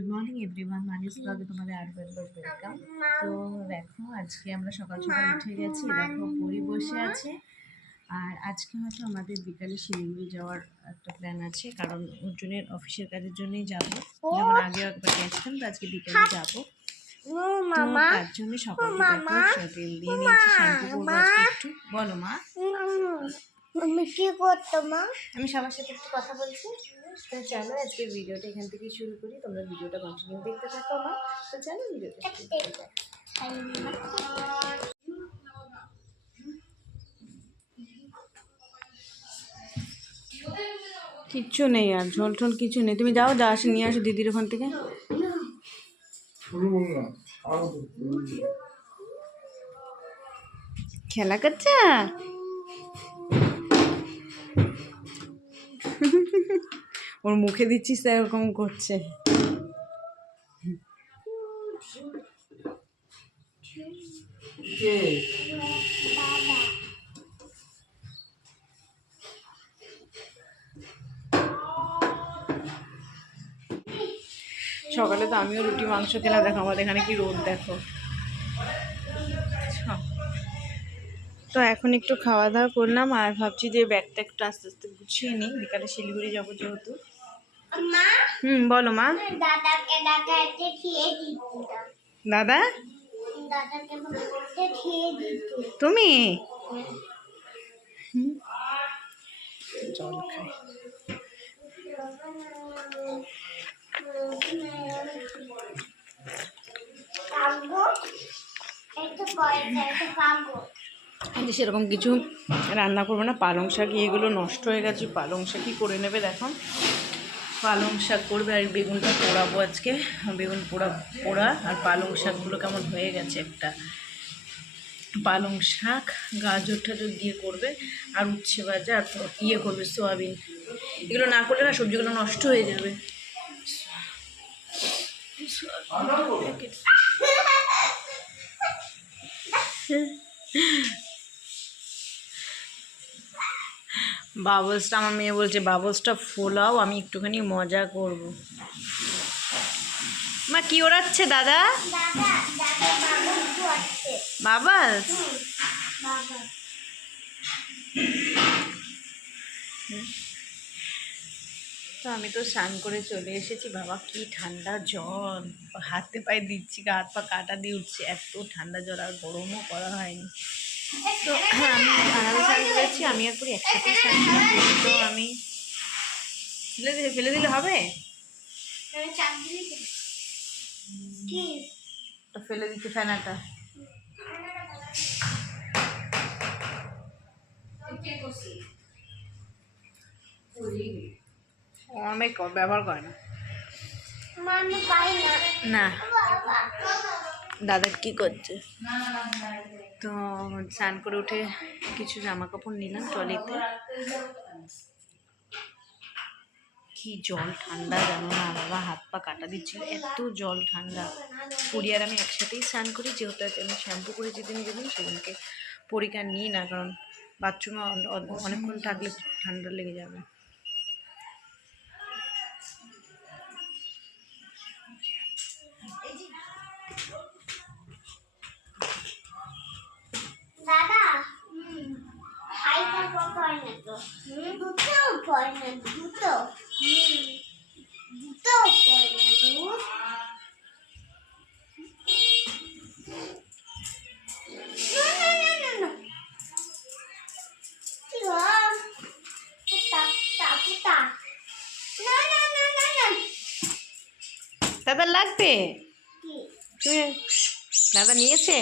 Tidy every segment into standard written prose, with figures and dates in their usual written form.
Good morning everyone, মানিস ব্লগে তোমাদের আরও একবার ওয়েলকাম। তো দেখো আজকে আমরা সকাল সকাল উঠে গেছি, দেখো পুরী বসে আছে। আর আজকে হয়তো আমাদের বিকালে শিলিগুড়ি যাওয়ার একটা প্ল্যান আছে, কারণ অর্জুনের অফিসের কাজের জন্যই যাবো। যেমন আগেও একবার গেছিলাম, তো আজকে বিকালে যাবো। তো তার জন্য সকালটা দেখো তেল দিয়ে নিয়েছি, শ্যাম্পু করবো আজকে একটু। বলো মা। আমি কি করতো মা? আমি সবার সাথে একটু কথা বলছি। তো চলো আজকে ভিডিওটা এখান থেকে শুরু করি, তোমরা ভিডিওটা কন্টিনিউ দেখতে থাকো মা। তো চলো ভিডিওটা শুরু করি। কিচ্ছু নেই আর ঝোল ঠোল কিছু নেই, তুমি যাও যা আসে নিয়ে আসো দিদির ওখান থেকে। খেলা করছে ওর মুখে দিচ্ছিস তাই এরকম করছে। সকালে তো আমিও রুটি মাংস খেলাম, দেখো আমাদের এখানে কি রোদ দেখো। তো এখন একটু খাওয়া দাওয়া করলাম আর ভাবছি যে ব্যাগটা একটু আস্তে আস্তে গুছিয়ে নিই, বিকালে শিলিগুড়ি যাবো যেহেতু। বলো মা। দাদা তুমি জল খাই। সেরকম কিছু রান্না করবো না, পালং শাক এগুলো নষ্ট হয়ে গেছে, পালং শাকই করে নেবে। দেখো পালং শাক করবে আর বেগুনটা পোড়াবো আজকে, বেগুন পোড়া আর পালং শাকগুলো কেমন হয়ে গেছে। একটা পালং শাক গাজর টাজর দিয়ে করবে আর উচ্ছে ভাজা আর করবে সোয়াবিন। এগুলো না করলে না সবজিগুলো নষ্ট হয়ে যাবে। বাবলসটা আমার মেয়ে বলছে বাবলসটা ফোলাও, আমি একটুখানি মজা করব। মা কি ওড়াচ্ছে দাদা? বাবলস। তো আমি তো স্নান করে চলে এসেছি। বাবা কি ঠান্ডা জল, হাতে পায়ে দিচ্ছি, গা হাত পা কাটা দিয়ে উঠছে, এত ঠান্ডা জল, আর গরমও করা হয়নি। তো আমি আলাদা স্নান করেছি, আমি আর পরে একসাথে স্নান করেছি। তো আমি ফেলে দিলে হবে, তো ফেলে দিচ্ছি ফেনাটা। অনেক ব্যবহার করে না না। দাদা কি করছে? তো স্নান করে উঠে কিছু জামা কাপড় নিলাম ট্রলিতে। কি জল ঠান্ডা জানো না বাবা, হাত পা কাটা দিচ্ছিল, এত জল ঠান্ডা। পরি আর আমি একসাথেই স্নান করি, যেহেতু আমি শ্যাম্পু করে যেদিন সেদিনকে পরীক্ষা নিই না, কারণ বাথরুমে অনেকক্ষণ থাকলে ঠান্ডা লেগে যাবে। দাদা লাগবে, দাদা নিয়েছে।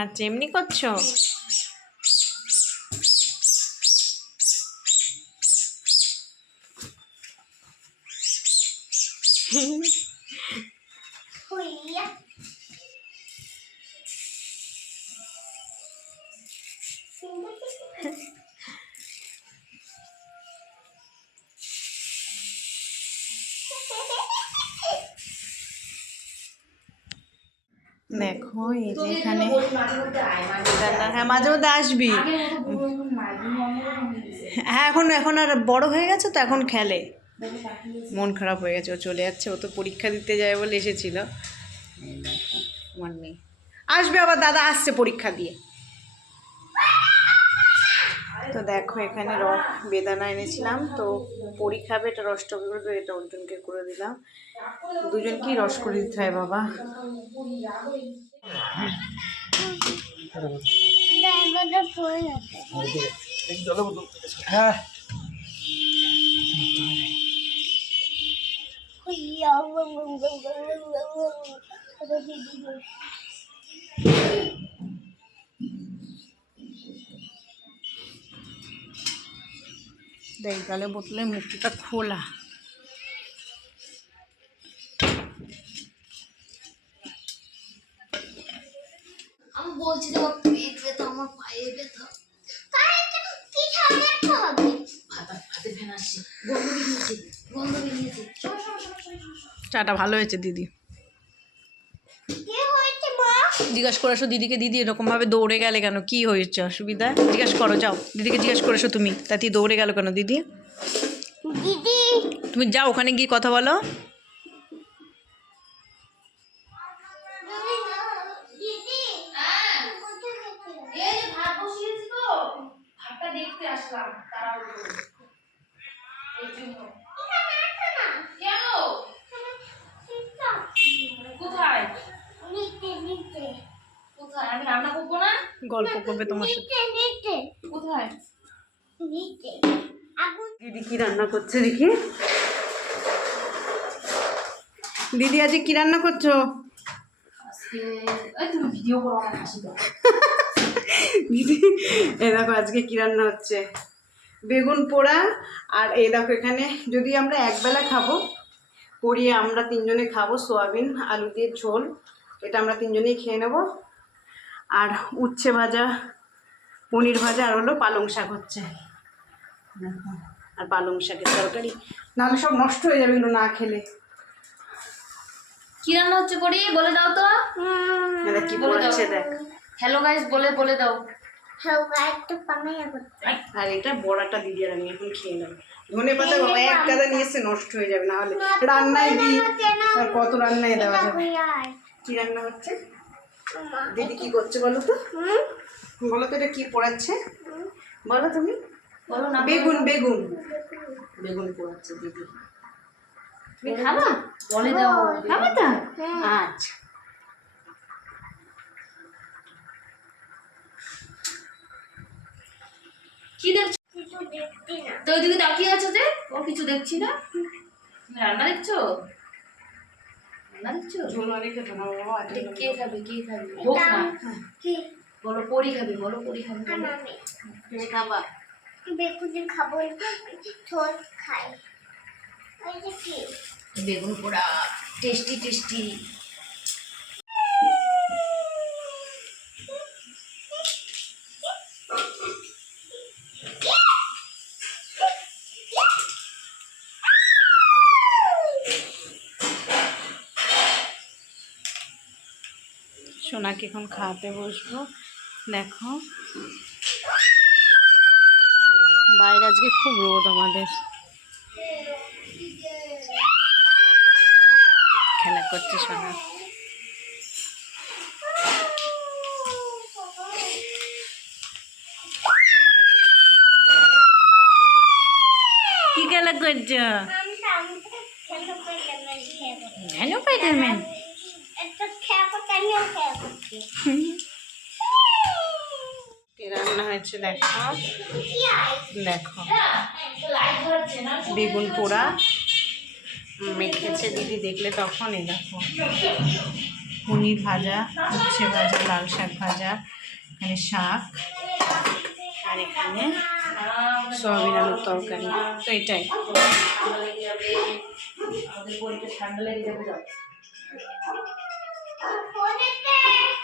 আচ্ছা এমনি করছো। দেখো এই যে এখানে হ্যাঁ মাঝে মধ্যে আসবি। হ্যাঁ এখন আর বড় হয়ে গেছে তো এখন খেলে। মন খারাপ হয়ে গেছে, ও চলে যাচ্ছে। ও তো পরীক্ষা দিতে যায় বলে এসেছিল। এই দেখো, আমার মেয়ে আসবে আবার, দাদা আসছে পরীক্ষা দিয়ে। তো দেখো এখানে বেদানা এনেছিলাম, তো পরি খাবে, এটা রস টক করে, এটা অর্জুনকে করে দিলাম। দুজনকেই রস করে দিতে হয় বাবা। হ্যাঁ দেখ জলের বোতলের মুখটা খোলা। আমি বলছি যে পেট ব্যথা, আমার পায়ে ব্যথা। কি খাওয়াতে হবে? ভাতে ফেন আসছে, গন্ধ বেরিয়েছে। চাটা ভালো হয়েছে দিদি। কি হয়েছে মা? জিজ্ঞাসা করে আসো দিদিকে, দিদি এরকমভাবে দৌড়ে গেলে কেন, কি হয়েছে অসুবিধা? জিজ্ঞাসা করো, যাও দিদিকে জিজ্ঞাসা করে এসো তুমি, তাতে দৌড়ে গেল কেন দিদি? দিদি তুমি যাও ওখানে গিয়ে কথা বলো। দিদি এই যে ভাত বসিয়েছি তো, ভাতটা দেখতে আসলাম তাড়াহুড়ো করে। এই জন্য। কেন? কোথায়? কোথায়? আমি রান্না করবো না? গল্প করবে তোমার সাথে। কোথায়? দিদি কি রান্না করছে দেখি। দিদি আজকে কি রান্না করছো? আজকে এই তুমি ভিডিও করো, আমার হাসি দাও। দিদি এই দেখো আজকে কি রান্না হচ্ছে, বেগুন পোড়া। আর এই দেখো এখানে যদি আমরা একবেলা খাবো, পরিয়ে আমরা তিনজনে খাবো, সোয়াবিন আলু দিয়ে ঝোল, এটা আমরা তিনজনেই খেয়ে নেব। আর উচ্ছে ভাজা, পনির ভাজা, আর হলো পালং শাক হচ্ছে। দেখো, আর পালং শাকের তরকারি, নাহলে সব নষ্ট হয়ে যাবে এগুলো না খেলে। কি রান্না হচ্ছে পড়ি বলে দাও তো। এটা কি পড়াচ্ছে দেখ। হ্যালো গাইস বলে দাও। আর এটা বড়াটা দিদি আর আমি এখন খেয়ে নেব। ধনে পাতা বাবা এক গাদা নিয়ে এসে নষ্ট হয়ে যাবে, না হলে রান্নায় দিই আর কত রান্নায় দেওয়া যাবে। কি রান্না হচ্ছে দিদি, কি করছে বলো তো? বলো তো এটা কি পড়াচ্ছে, বলো তুমি। বলো না। বেগুন বেগুন বেগুন পোড়াচ্ছে দিদি। তুমি খাবা? বলে দাও। খাবা তো? আচ্ছা। কি দেখছো? তো ওইদিকে তাকিয়ে আছো যে, ও কিছু দেখছি না। তুমি রান্না দেখছো? রান্না দেখছো? ঝোল অনেক খেতে না বাবা, আজকে কে খাবে হোক না। বলো পরি খাবে, বলো পরি খাবে। তুমি খাবা? বেগুন খাবো, ঝোল খাই। ওই যে কি বেগুন পোড়া টেস্টি টেস্টি। সোনাকে এখন খাওয়াতে বসবো। দেখো বাইরে আজকে খুব রোদ, আমাদের খেলা করছে সোনা। কি খেলা করছো? Hello Spiderman. কি রান্না হয়েছে দেখো, দেখো বেগুন পোড়া মেখেছে দিদি, দেখলে তখন। এই দেখো পনির ভাজা, উচ্ছে ভাজা, লাল শাক ভাজা, এখানে শাক, আর এখানে সয়াবিন আলুর তরকারি। তো এটাই। আমাদের পরীক্ষা ঠান্ডা লেগে যাবে। যাও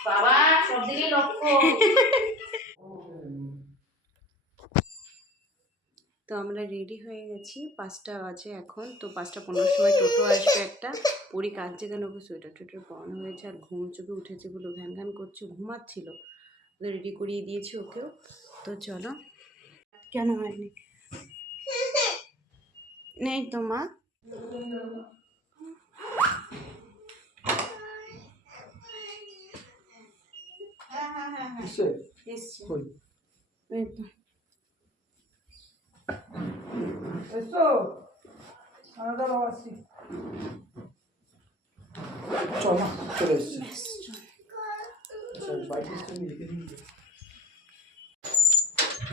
বাবা, সব দিকে লক্ষ্য। তো আমরা রেডি হয়ে গেছি, 5টা বাজে এখন। তো 5:15 সময় টোটো আসবে একটা। পরি কাঁদছে কেন, ওকে সোয়েটার টোয়েটার পরানো হয়েছে, আর ঘুম চোখে উঠেছে বলে ঘ্যান ঘ্যান করছে, ঘুমাচ্ছিল। রেডি করিয়ে দিয়েছি ওকেও। তো চলো। কেন হয়নি? নেই তো মা।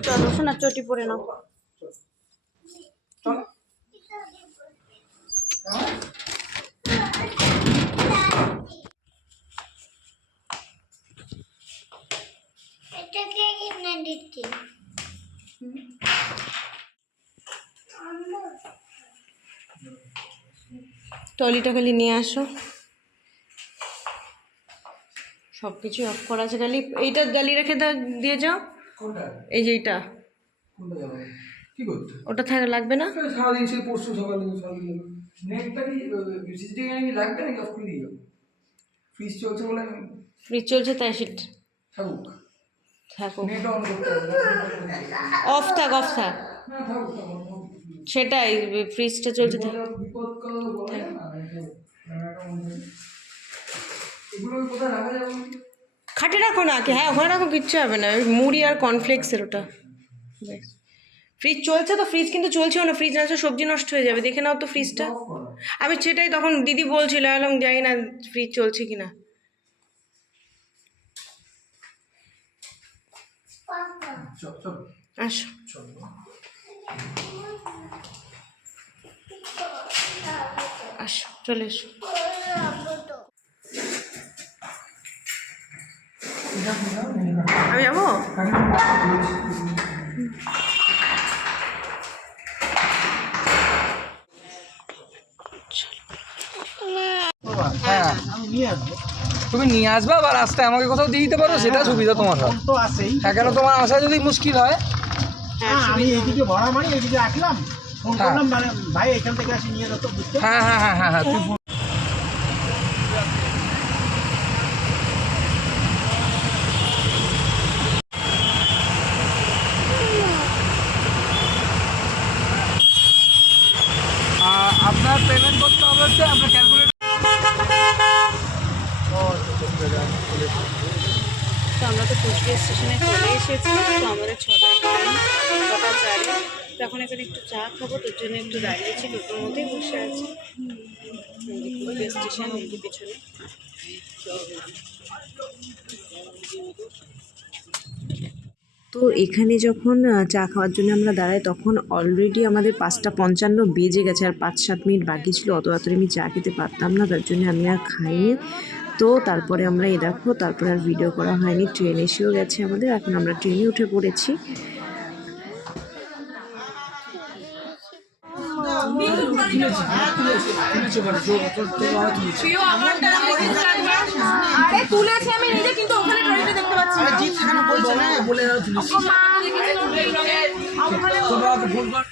চলো শোনা, চটি পরে নাও। টলিটা খালি নিয়ে আসো, সব কিছু অফ করা আছে, খালি এইটা গালি রেখে দিয়ে যাও। এই যে এইটা ওটা থাকে লাগবে না। সারাদিন সেই পরশু সকালে নেটটা কি সিসিটিভি লাগবে নাকি অফ করে দিয়ে যাবো? ফ্রিজ চলছে বলে ফ্রিজ চলছে তাই সিট থাকুক, থাকুক, নেট অন করতে হবে অফ থাক, অফ থাক, না থাকুক সেটাই ফ্রিজটা চলছে। বিপদ কাল বলে না এগুলো কোথায় রাখা যাবে? খাটে রাখো না কি? হ্যাঁ ওখানে রাখো, কিচ্ছু হবে না। ওই মুড়ি আর কর্নফ্লেক্সের ওটা। ফ্রিজ চলছে তো, ফ্রিজ কিন্তু চলছেও না, ফ্রিজ আছে সবজি নষ্ট হয়ে যাবে, দেখে নাও তো ফ্রিজটা। আমি সেটাই তখন দিদি বলছিল, এলাম জানি না ফ্রিজ চলছে কিনা। আসো আসো, চলে এসো। আমি যাবো। হ্যাঁ তুমি নিয়ে আসবে বা রাস্তায় আমাকে কোথাও দিয়ে দিতে পারো, সেটা সুবিধা তোমার হয়। তো আছেই। কেন তোমার আসা যদি মুশকিল হয়। আমি এইদিকে ভরা মারি, এইদিকে আসলাম, ফোন করলাম, মানে ভাই এখান থেকে আসি নিয়ে যেত বুঝতে। হ্যাঁ হ্যাঁ হ্যাঁ হ্যাঁ হ্যাঁ তুই আপনার পেমেন্ট করতে হবে হচ্ছে আপনার ক্যালকুলেট। তো আমরা তো কুচবিহার স্টেশনে চলে এসেছি। তো আমাদের 6টার ট্রেন, 6টা 4-এ। তো এখন এখানে একটু চা খাবো, তোর জন্য একটু দাঁড়িয়েছি, টোটোর মধ্যেই বসে আছি। কুচবিহার স্টেশন এই পিছনে। তো এখানে যখন চা খাওয়ার জন্য আমরা দাঁড়াই, তখন অলরেডি আমাদের 5:55 বেজে গেছে, আর 5-7 মিনিট বাকি ছিল। অত রাত্রে আমি চা খেতে পারতাম না, তার জন্য আমি আর খাইনি। তো তারপরে আমরা দেখো, তারপরে আর ভিডিও করা হয়নি। ট্রেন এসেও গেছে আমাদের, এখন আমরা ট্রেনে উঠে পড়েছি। আরে তুলেছি আমি নিজে, কিন্তু ওখানে ট্রেনটা দেখতে পাচ্ছি না। জিৎ এখানে বলছে না, বলে দাও তুমি। তোমাকে ফোন কর।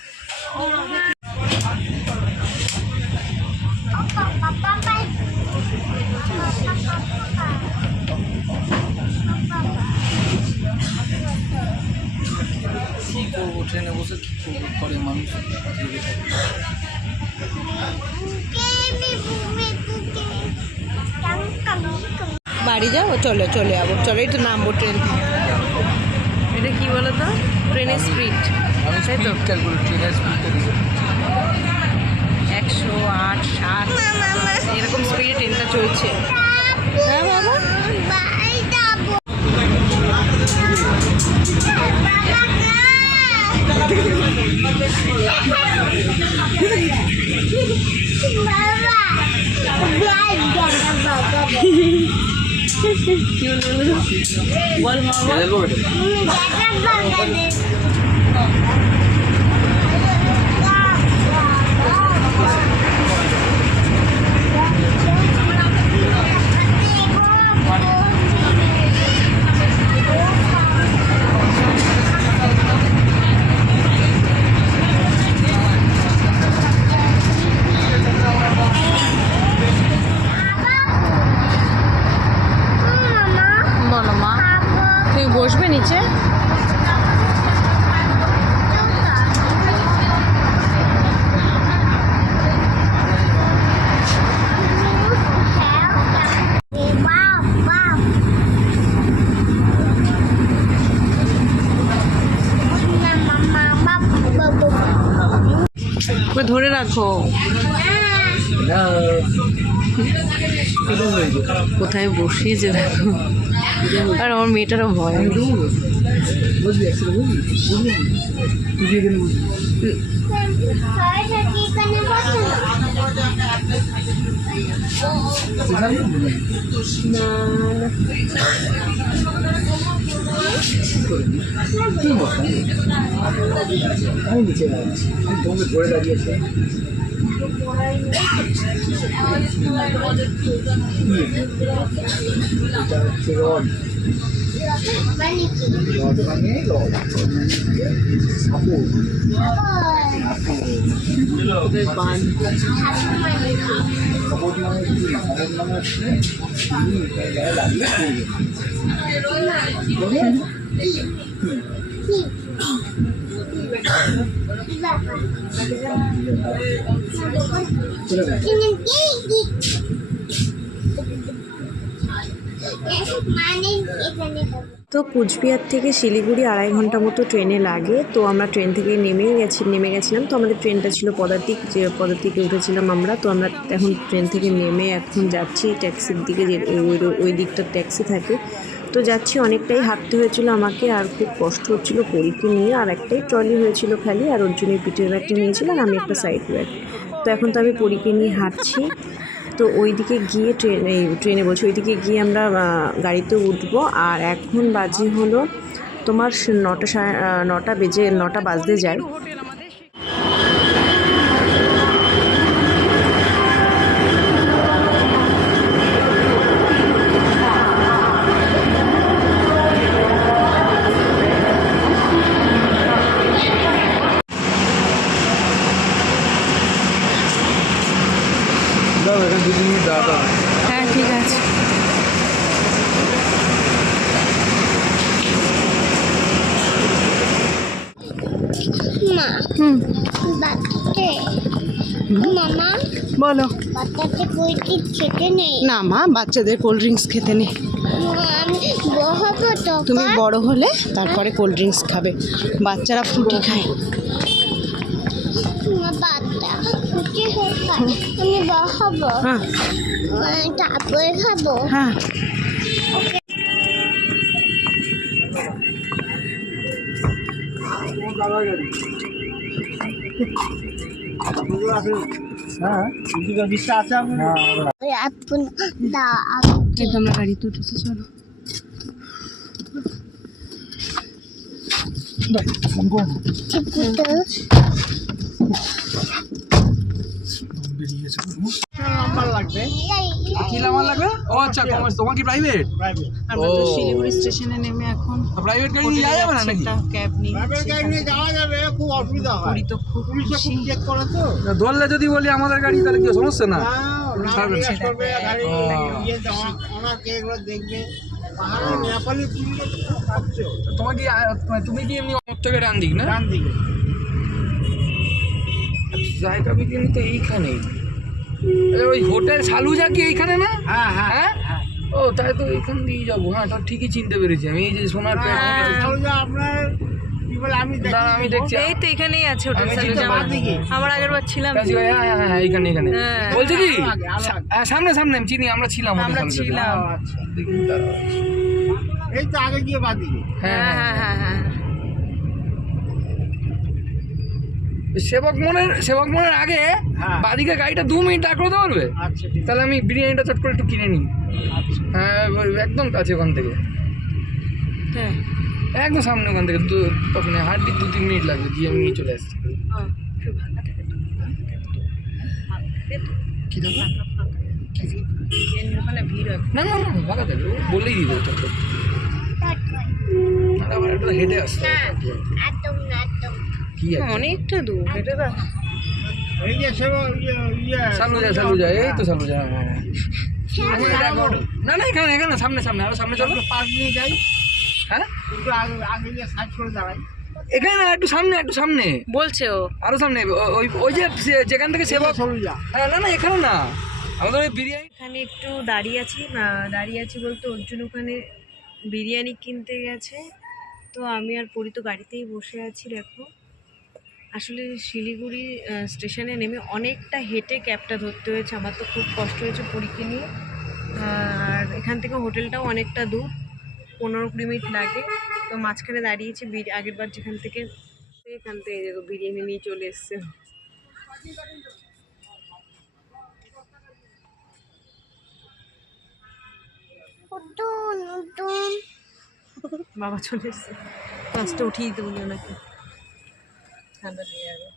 কি করবো ট্রেনে বসে, কি করবো, করে মানুষ বাড়ি যাবো, চলো চলে যাবো, চলো একটু নামবো ট্রেন থেকে। এটা কি বলো তো, ট্রেনের স্পিড, আমি তাই তো? ক্যালকুলেট ট্রেনের স্পিডটা দিয়েছি 108, 60 এরকম স্পিডে ট্রেনটা চলছে। হ্যাঁ বাবা, বল বলো মা, তুমি বসবে নিচে? ওকে ধরে রাখো। কোথায় বসিয়েছে দেখো। আর আমার মেয়েটারও ভয়। আমি নিচে যাচ্ছি, তোমাকে ধরে দাঁড়িয়েছে। রড মানে রড সাপোর্ট। সাপোর্ট মানে কি? সাপোর্ট মানে হচ্ছে তো কুচবিহার থেকে শিলিগুড়ি 2.5 ঘন্টা মতো ট্রেনে লাগে। তো আমরা ট্রেন থেকে নেমে গেছিলাম। তো আমাদের ট্রেনটা ছিল পদাতিক, যে পদাতিকে উঠেছিলাম আমরা। তো আমরা এখন ট্রেন থেকে নেমে এখন যাচ্ছি ট্যাক্সির দিকে, যে ওই দিকটা ট্যাক্সি থাকে। তো যাচ্ছি, অনেকটাই হাঁটতে হয়েছিল আমাকে, আর খুব কষ্ট হচ্ছিল পরীকে নিয়ে। আর একটাই ট্রলি হয়েছিল খালি, আর ওর জন্য পিঠের ব্যাগটা নিয়েছিলাম, আমি একটা সাইড ব্যাগ। তো এখন তো আমি পরীকে নিয়ে হাঁটছি। তো ওইদিকে গিয়ে ট্রেনে বলছি, ওইদিকে গিয়ে আমরা গাড়িতে উঠবো। আর এখন বাজে হলো তোমার 9টা বাজতে যায়। হ্যাঁ ঠিক আছে। মা বাচ্চাতে মামা বলো। বাচ্চাতে বইটি খেতে নেই। না মা, বাচ্চাদের কোল্ড ড্রিঙ্কস খেতে নেই। আমি বহাবো তো। তুমি বড় হলে তারপরে কোল্ড ড্রিঙ্কস খাবে, বাচ্চারা ফ্রুটি খায়। বাচ্চা খুশি হয়ে খায়, আমি বহাবো। হ্যাঁ তারপরে খাবো। হ্যাঁ। আমরা গাড়িতে উঠেছি, চলো। কি নাম্বার লাগবে? ও আচ্ছা, তোমার কি প্রাইভেট? আমরা তো শিলিগুড়ি স্টেশনে নেমে এখন প্রাইভেট গাড়ি নিয়ে যাওয়া যাবে না নাকি? ক্যাব নিয়ে যাওয়া যাবে, খুব অসুবিধা হয়। পুরী তো খুব খুশি। চেক করে তো ধরলে যদি বলি আমাদের গাড়ি, তাহলে কি সমস্যা না? করবে গাড়ি ওনাকে এগুলো দেখবে। পাহাড়ে নেপালি পুলিশ আসছে তুমি কি এমনি থেকে ডান দিক না? ডান দিকে জায়গা কিন্তু এইখানেই। ওই হোটেল সালুজা কি এইখানে না? হ্যাঁ হ্যাঁ হ্যাঁ, ও তাই তো এইখান দিয়ে যাবো। হ্যাঁ, তো ঠিকই চিনতে পেরেছি আমি। এই যে সোনার আপনার কি বলে, আমি দেখছি এই তো এখানেই আছে হোটেল আমি সালুজা। আমার আগের বার ছিলাম। হ্যাঁ, এইখানে হ্যাঁ। বলছি কি সামনে আমি চিনি, আমরা ছিলাম আমরা ছিলাম। এই তো আগে গিয়ে বাদিকে। হ্যাঁ হ্যাঁ হ্যাঁ হ্যাঁ। সেবক মনের আগে বাদিকে গাড়িটা 2 মিনিট দাঁড় করতে পারবে? আচ্ছা, তাহলে আমি বিরিয়ানিটা চট করে একটু কিনে নিই। হ্যাঁ, একদম কাছে ওখান থেকে, হ্যাঁ একদম সামনে ওখান থেকে। তো ওখানে হাঁটবি 2-3 মিনিট লাগবে, গিয়ে আমি নিয়ে চলে আসছি। কি দাদা? ওখানে ভিড় হয়। না ভালো থাকবে, বলেই দিবে। আবার একটু হেঁটে আসতে একদম না, একদম কি অনেকটা দূর হেঁটে দাও। এই যে সালুজা, এই তো সালুজা। না এখানে সামনে আরো সামনে চলো, পাশ নিয়ে যাই। হ্যাঁ, একটু আগে গিয়ে সাইড করে দাঁড়াই। এখানে না, একটু সামনে বলছে ও। আরো সামনে, ওই যে যেখান থেকে সেবা। সরুজা। না এখানে না, আমাদের ওই বিরিয়ানি। এখানে একটু দাঁড়িয়ে আছি বলতে অর্জুন ওখানে বিরিয়ানি কিনতে গেছে। তো আমি আর পরি তো গাড়িতেই বসে আছি। দেখো আসলে শিলিগুড়ি স্টেশনে নেমে অনেকটা হেঁটে ক্যাবটা ধরতে হয়েছে, আমার তো খুব কষ্ট হয়েছে পরীকে নিয়ে। আর এখান থেকে হোটেলটাও অনেকটা দূর, 15-20 মিনিট লাগে। তো মাঝখানে দাঁড়িয়েছি আগের বার যেখান থেকে, এখান থেকে দেখো বিরিয়ানি নিয়ে চলে এসছে। বাবা চলে এসছে, কাজটা উঠিয়ে দিতে বলি ওনাকে, ঠান্ডা লেগে যাবে।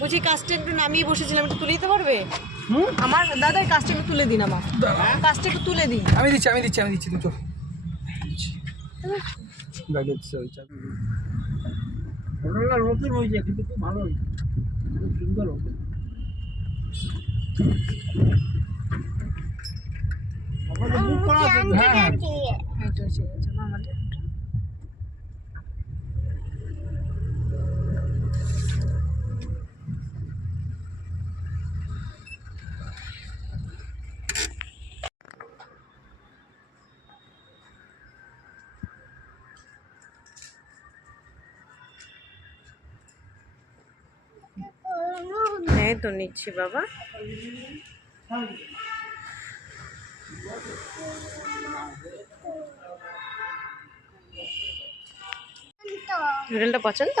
বলছি কাজটা একটু নামিয়ে বসেছিলাম, একটু তুলে দিতে পারবে? আমার দাদা কাজটা একটু তুলে দিন, আমার কাজটা একটু তুলে দিন। আমি দিচ্ছি তুই চল। গাড়ি হচ্ছে ওই চাবি। হোটেলটা নতুন হয়েছে কিন্তু খুব ভালো হয়েছে, খুব সুন্দর হোটেল। আমাদের বুক করা আছে। হ্যাঁ এটা হচ্ছে আমাদের হ্যাঁ তো নিচ্ছি বাবা। হোটেলটা পছন্দ?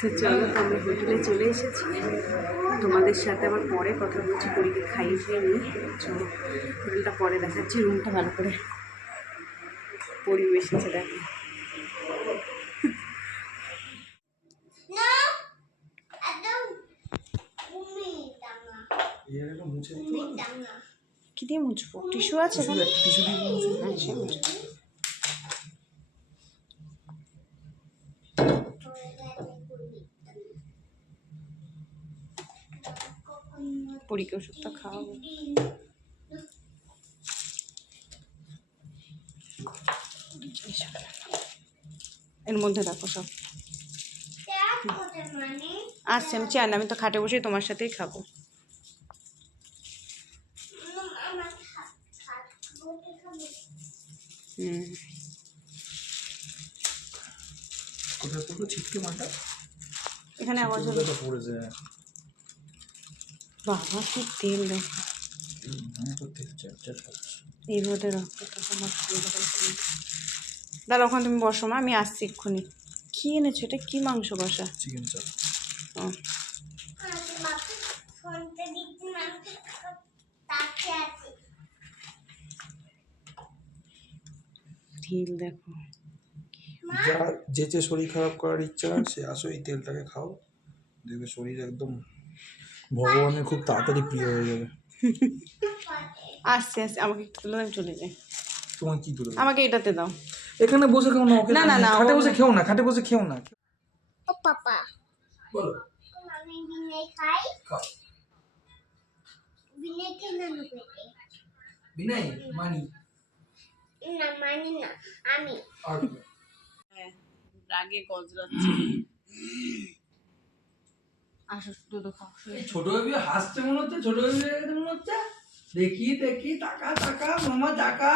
তো চলো আমরা হোটেলে চলে এসেছি, তোমাদের সাথে আবার পরে কথা বলছি, পরীকে খাইয়ে খেয়ে নিই। চলো হোটেলটা পরে দেখাচ্ছি, রুমটা ভালো করে পরিবেশ এসে দেখো। কি দিয়ে মুছবো? টিস্যু আছে? আচ্ছা মুছবো। পরীকে ওষুধটা খাওয়াবো। এর মধ্যে রাখো সব। আচ্ছা আমি চাই না, আমি তো খাটে বসে তোমার সাথেই খাবো। কোথায় পুরো ছিটকে মাথা এখানে আওয়াজ হলো। পড়েছে বাবা কি তেল দেখো, এইভাবে রাখো। দাঁড়া ওখানে তুমি বসো মা, আমি আসছি এক্ষুনি। কি এনেছো? এটা কি মাংস কষা? চিকেন চাপ। ও তেল দেখো। যার যেচে শরীর খারাপ করার ইচ্ছা সে আসো, এই তেলটাকে খাও, দেখবে শরীর একদম ভগবানের খুব তাড়াতাড়ি প্রিয় হয়ে যাবে। আসছে আসছে, আমাকে একটু তুলে দাও, আমি চলে যাই। তোমার কি তুলে আমাকে এটাতে দাও। এখানে বসে খেও না, না, না, না, খাটে ও- বসে খেও না, খাটে বসে খেও না। ও পাপা, বলো আমি বিনে খাই। খাও। বিনে খেয়ে না পেটে। বিনয় মানি না মানি না আমি। আর রাগে গজরাচ্ছে। আসো দুধ খাও। ছোট বেবি হাসছে মনে হচ্ছে, ছোট বেবি মনে হচ্ছে। দেখি দেখি টাকা টাকা মামা টাকা,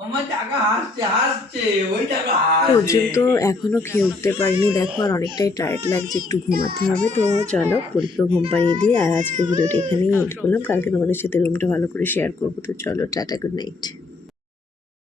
মামা টাকা হাসছে ওই টাকা পর্যন্ত এখনো খেয়ে উঠতে পারিনি দেখো, আর অনেকটাই টায়ার্ড লাগছে, একটু ঘুমাতে হবে। তো চলো পরীক্ষা ঘুম পাড়িয়ে দিয়ে আর আজকে ভিডিওটা এখানেই এড করলাম। কালকে তোমাদের সাথে রুমটা ভালো করে শেয়ার করবো। তো চলো টাটা, গুড নাইট।